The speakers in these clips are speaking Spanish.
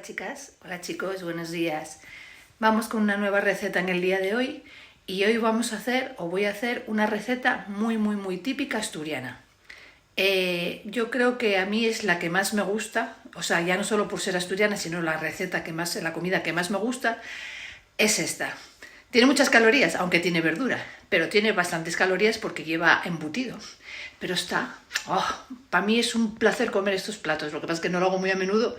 Hola chicas, hola chicos, buenos días. Vamos con una nueva receta en el día de hoy y hoy voy a hacer una receta muy típica asturiana. Yo creo que a mí es la que más me gusta, o sea, ya no solo por ser asturiana, sino la comida que más me gusta es esta. Tiene muchas calorías, aunque tiene verdura, pero tiene bastantes calorías porque lleva embutido. Pero para mí es un placer comer estos platos. Lo que pasa es que no lo hago muy a menudo,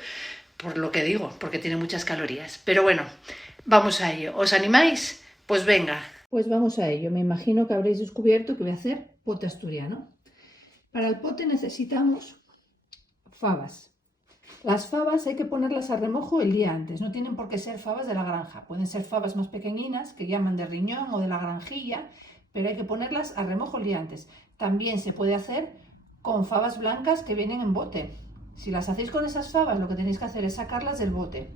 por lo que digo, porque tiene muchas calorías. Pero bueno, vamos a ello. ¿Os animáis? Pues venga. Pues vamos a ello. Me imagino que habréis descubierto que voy a hacer pote asturiano. Para el pote necesitamos fabas. Las fabas hay que ponerlas a remojo el día antes, no tienen por qué ser fabas de la granja, pueden ser fabas más pequeñinas que llaman de riñón o de la granjilla, pero hay que ponerlas a remojo el día antes. También se puede hacer con fabas blancas que vienen en bote. Si las hacéis con esas fabas, lo que tenéis que hacer es sacarlas del bote,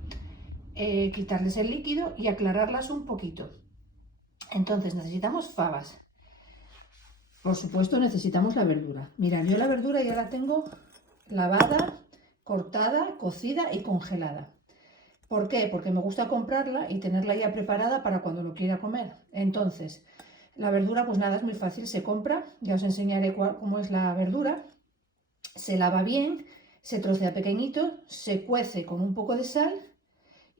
quitarles el líquido y aclararlas un poquito. Entonces necesitamos fabas. Por supuesto necesitamos la verdura. Mirad, yo la verdura ya la tengo lavada, cortada, cocida y congelada. ¿Por qué? Porque me gusta comprarla y tenerla ya preparada para cuando lo quiera comer. Entonces, la verdura, pues nada, es muy fácil, se compra, ya os enseñaré cómo es la verdura. Se lava bien, se trocea pequeñito, se cuece con un poco de sal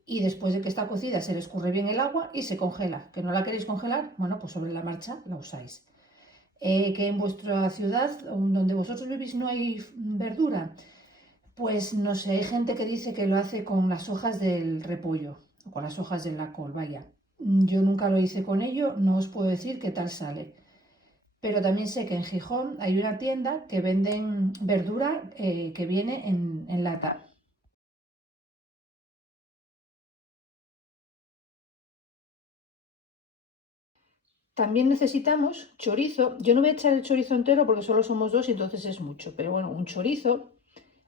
y después de que está cocida se le escurre bien el agua y se congela. ¿Que no la queréis congelar? Bueno, pues sobre la marcha la usáis. Que en vuestra ciudad, donde vosotros vivís, no hay verdura. Pues no sé, hay gente que dice que lo hace con las hojas del repollo o con las hojas de la col, vaya. Yo nunca lo hice con ello, no os puedo decir qué tal sale. Pero también sé que en Gijón hay una tienda que venden verdura que viene en lata. También necesitamos chorizo. Yo no voy a echar el chorizo entero porque solo somos dos y entonces es mucho. Pero bueno, un chorizo,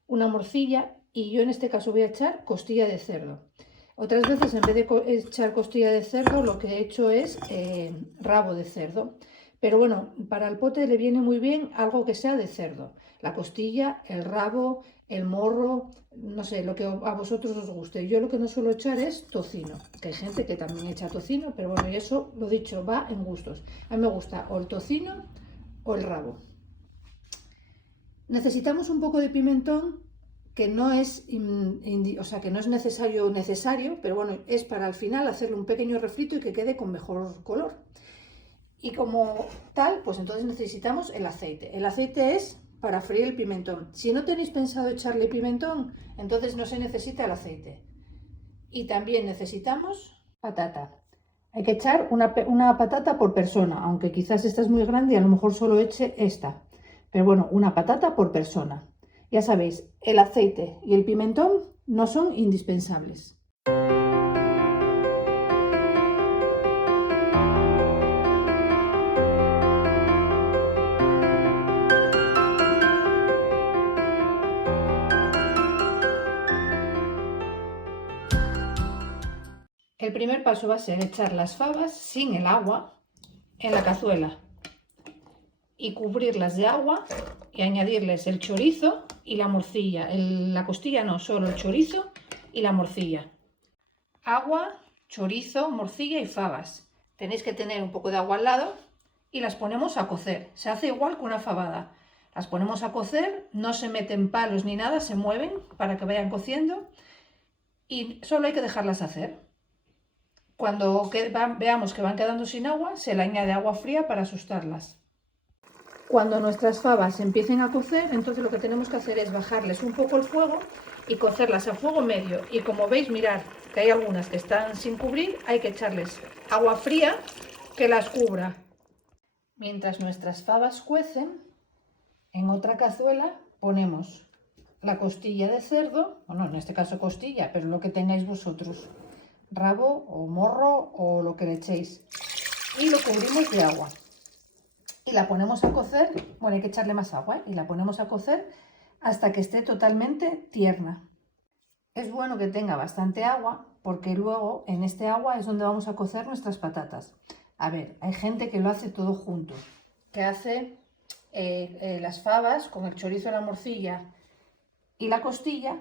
una morcilla y yo en este caso voy a echar costilla de cerdo. Otras veces en vez de echar costilla de cerdo lo que he hecho es rabo de cerdo. Pero bueno, para el pote le viene muy bien algo que sea de cerdo. La costilla, el rabo, el morro, no sé, lo que a vosotros os guste. Yo lo que no suelo echar es tocino, que hay gente que también echa tocino, pero bueno, y eso, lo dicho, va en gustos. A mí me gusta o el tocino o el rabo. Necesitamos un poco de pimentón que no es, o sea, que no es necesario, pero bueno, es para al final hacerle un pequeño refrito y que quede con mejor color. Y como tal, pues entonces necesitamos el aceite. El aceite es para freír el pimentón. Si no tenéis pensado echarle pimentón, entonces no se necesita el aceite. Y también necesitamos patata. Hay que echar una patata por persona, aunque quizás esta es muy grande y a lo mejor solo eche esta. Pero bueno, una patata por persona. Ya sabéis, el aceite y el pimentón no son indispensables. El primer paso va a ser echar las fabas sin el agua en la cazuela y cubrirlas de agua y añadirles el chorizo y la morcilla. La costilla no, solo el chorizo y la morcilla. Agua, chorizo, morcilla y fabas. Tenéis que tener un poco de agua al lado y las ponemos a cocer. Se hace igual que una fabada. Las ponemos a cocer, no se meten palos ni nada, se mueven para que vayan cociendo y solo hay que dejarlas hacer. Cuando veamos que van quedando sin agua, se le añade agua fría para asustarlas. Cuando nuestras fabas empiecen a cocer, entonces lo que tenemos que hacer es bajarles un poco el fuego y cocerlas a fuego medio. Y como veis, mirad que hay algunas que están sin cubrir, hay que echarles agua fría que las cubra. Mientras nuestras fabas cuecen, en otra cazuela ponemos la costilla de cerdo, bueno, en este caso costilla, pero lo que tengáis vosotros, rabo o morro o lo que le echéis, y lo cubrimos de agua. Y la ponemos a cocer, bueno, hay que echarle más agua, y la ponemos a cocer hasta que esté totalmente tierna. Es bueno que tenga bastante agua, porque luego en este agua es donde vamos a cocer nuestras patatas. A ver, hay gente que lo hace todo junto, que hace las fabas con el chorizo, la morcilla y la costilla,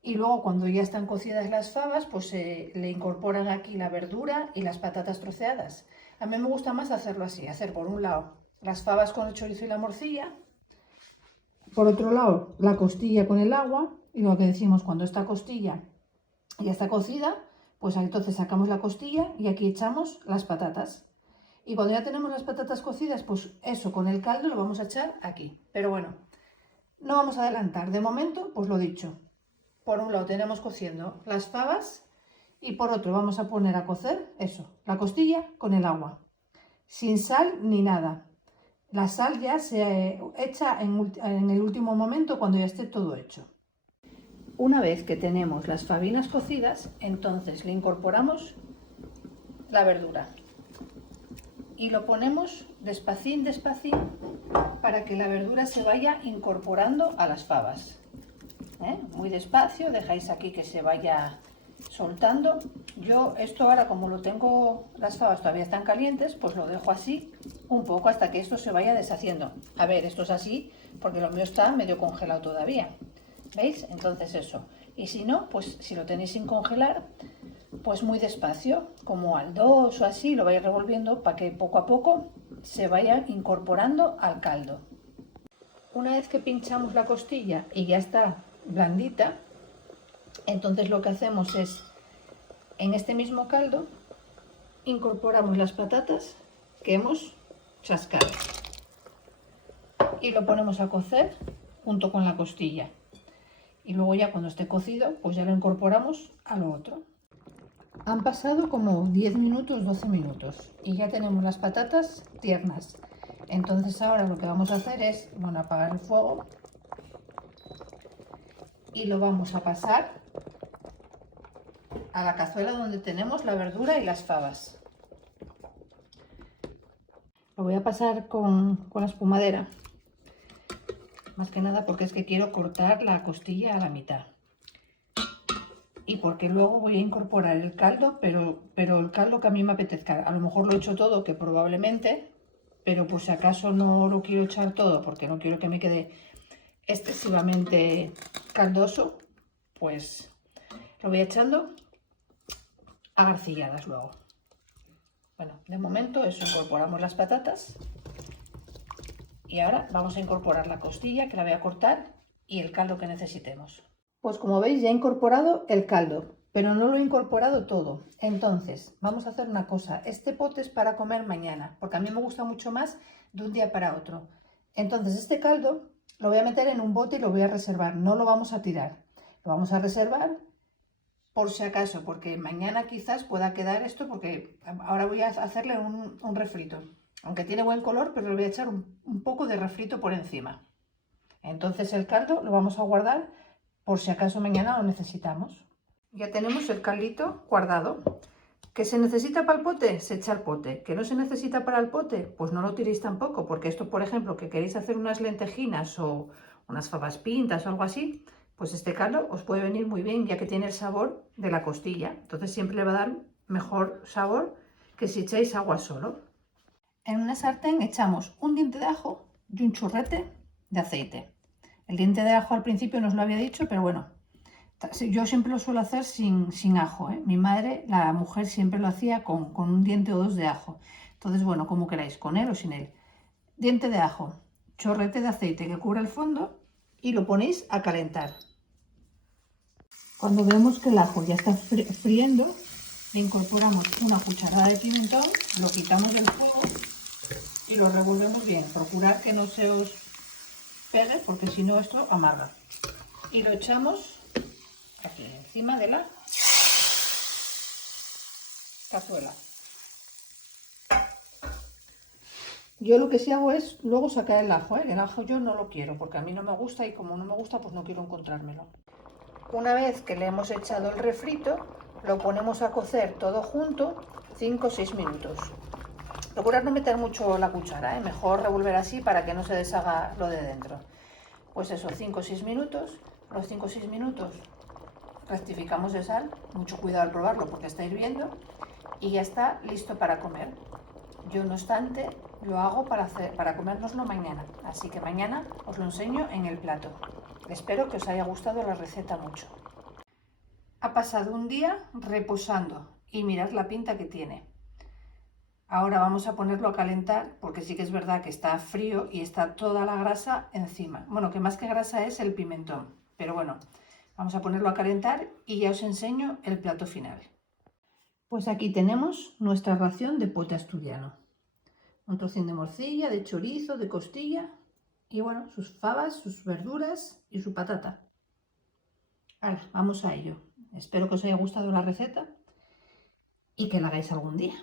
Y luego cuando ya están cocidas las fabas, pues le incorporan aquí la verdura y las patatas troceadas. A mí me gusta más hacerlo así, hacer por un lado las fabas con el chorizo y la morcilla, por otro lado la costilla con el agua, y lo que decimos, cuando esta costilla ya está cocida, pues entonces sacamos la costilla y aquí echamos las patatas. Y cuando ya tenemos las patatas cocidas, pues eso con el caldo lo vamos a echar aquí. Pero bueno, no vamos a adelantar. De momento, pues lo dicho. Por un lado tenemos cociendo las fabas y por otro vamos a poner a cocer eso, la costilla con el agua, sin sal ni nada. La sal ya se echa en el último momento cuando ya esté todo hecho. Una vez que tenemos las fabinas cocidas, entonces le incorporamos la verdura y lo ponemos despacín, despacín, para que la verdura se vaya incorporando a las fabas. Muy despacio, dejáis aquí que se vaya soltando. Yo esto ahora, como lo tengo, las fabas todavía están calientes, pues lo dejo así un poco hasta que esto se vaya deshaciendo. A ver, esto es así porque lo mío está medio congelado todavía, ¿veis? Entonces eso. Y si no, pues si lo tenéis sin congelar, pues muy despacio, como al 2 o así, lo vais revolviendo para que poco a poco se vaya incorporando al caldo. Una vez que pinchamos la costilla y ya está blandita, entonces lo que hacemos es, en este mismo caldo, incorporamos las patatas que hemos chascado y lo ponemos a cocer junto con la costilla. Y luego ya cuando esté cocido, pues ya lo incorporamos a lo otro. Han pasado como 10 minutos, 12 minutos y ya tenemos las patatas tiernas. Entonces ahora lo que vamos a hacer es, bueno, apagar el fuego y lo vamos a pasar a la cazuela donde tenemos la verdura y las fabas. Lo voy a pasar con la espumadera, más que nada porque es que quiero cortar la costilla a la mitad. Y porque luego voy a incorporar el caldo, pero el caldo que a mí me apetezca. A lo mejor lo he hecho todo, que probablemente, pero por si acaso no lo quiero echar todo porque no quiero que me quede excesivamente caldoso, pues lo voy echando a garcilladas luego. Bueno, de momento eso, incorporamos las patatas y ahora vamos a incorporar la costilla, que la voy a cortar, y el caldo que necesitemos. Pues como veis ya he incorporado el caldo, pero no lo he incorporado todo. Entonces vamos a hacer una cosa, este pote es para comer mañana, porque a mí me gusta mucho más de un día para otro. Entonces este caldo lo voy a meter en un bote y lo voy a reservar, no lo vamos a tirar, lo vamos a reservar por si acaso, porque mañana quizás pueda quedar esto, porque ahora voy a hacerle un refrito. Aunque tiene buen color, pero le voy a echar un poco de refrito por encima. Entonces el caldo lo vamos a guardar por si acaso mañana lo necesitamos. Ya tenemos el caldito guardado. ¿Que se necesita para el pote? Se echa al pote. ¿Que no se necesita para el pote? Pues no lo tiréis tampoco, porque esto, por ejemplo, que queréis hacer unas lentejinas o unas fabas pintas o algo así, pues este caldo os puede venir muy bien, ya que tiene el sabor de la costilla. Entonces siempre le va a dar mejor sabor que si echáis agua solo. En una sartén echamos un diente de ajo y un churrete de aceite. El diente de ajo al principio no os lo había dicho, pero bueno, yo siempre lo suelo hacer sin ajo, ¿eh? Mi madre, la mujer, siempre lo hacía con un diente o dos de ajo. Entonces, bueno, como queráis, con él o sin él. Diente de ajo, chorrete de aceite que cubra el fondo y lo ponéis a calentar. Cuando vemos que el ajo ya está friendo, le incorporamos una cucharada de pimentón, lo quitamos del fuego y lo revolvemos bien. Procurad que no se os pegue porque si no esto amarga. Y lo echamos aquí encima de la cazuela. Yo lo que sí hago es luego sacar el ajo, ¿eh? El ajo yo no lo quiero porque a mí no me gusta y como no me gusta pues no quiero encontrármelo. Una vez que le hemos echado el refrito, lo ponemos a cocer todo junto 5 o 6 minutos. Procurad no meter mucho la cuchara, ¿eh? Mejor revolver así para que no se deshaga lo de dentro. Pues eso, 5 o 6 minutos. Los 5 o 6 minutos rectificamos de sal, mucho cuidado al probarlo porque está hirviendo y ya está listo para comer. Yo no obstante lo hago para comérnoslo mañana, así que mañana os lo enseño en el plato. Espero que os haya gustado la receta mucho. Ha pasado un día reposando y mirad la pinta que tiene. Ahora vamos a ponerlo a calentar porque sí que es verdad que está frío y está toda la grasa encima. Bueno, que más que grasa es el pimentón, pero bueno, vamos a ponerlo a calentar y ya os enseño el plato final. Pues aquí tenemos nuestra ración de pote asturiano. Un trocín de morcilla, de chorizo, de costilla y bueno, sus fabas, sus verduras y su patata. Ahora, vamos a ello. Espero que os haya gustado la receta y que la hagáis algún día.